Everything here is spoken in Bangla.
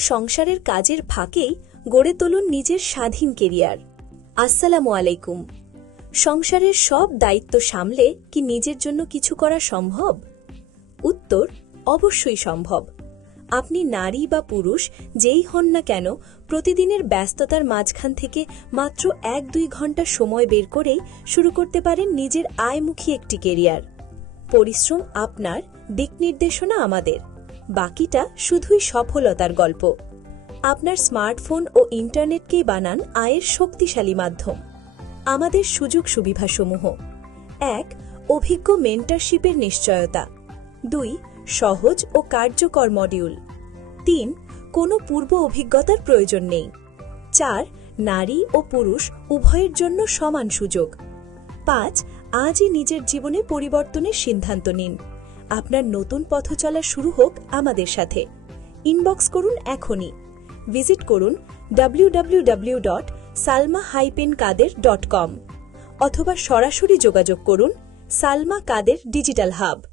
সংসারের কাজের ফাঁকেই গড়ে তুলুন নিজের স্বাধীন কেরিয়ার। আসসালামু আলাইকুম। সংসারের সব দায়িত্ব সামলে কি নিজের জন্য কিছু করা সম্ভব? উত্তর অবশ্যই সম্ভব। আপনি নারী বা পুরুষ যেই হন না কেন, প্রতিদিনের ব্যস্ততার মাঝখান থেকে মাত্র 1-2 ঘন্টা সময় বের করেই শুরু করতে পারেন নিজের আয়মুখী একটি কেরিয়ার। পরিশ্রম আপনার, দিক নির্দেশনা আমাদের, বাকিটা শুধুই সফলতার গল্প। আপনার স্মার্টফোন ও ইন্টারনেটকেই বানান আয়ের শক্তিশালী মাধ্যম। আমাদের সুযোগ সুবিধাসমূহ: 1. অভিজ্ঞ মেন্টরশিপের নিশ্চয়তা। 2. সহজ ও কার্যকর মডিউল। 3. কোনো পূর্ব অভিজ্ঞতার প্রয়োজন নেই। 4. নারী ও পুরুষ উভয়ের জন্য সমান সুযোগ। 5. আজই নিজের জীবনে পরিবর্তনের সিদ্ধান্ত নিন। আপনার নতুন পথ চলা শুরু হোক আমাদের সাথে। ইনবক্স করুন এখনই। ভিজিট করুন www.salma-kader.com অথবা সরাসরি যোগাযোগ করুন সালমা কাদের ডিজিটাল হাব।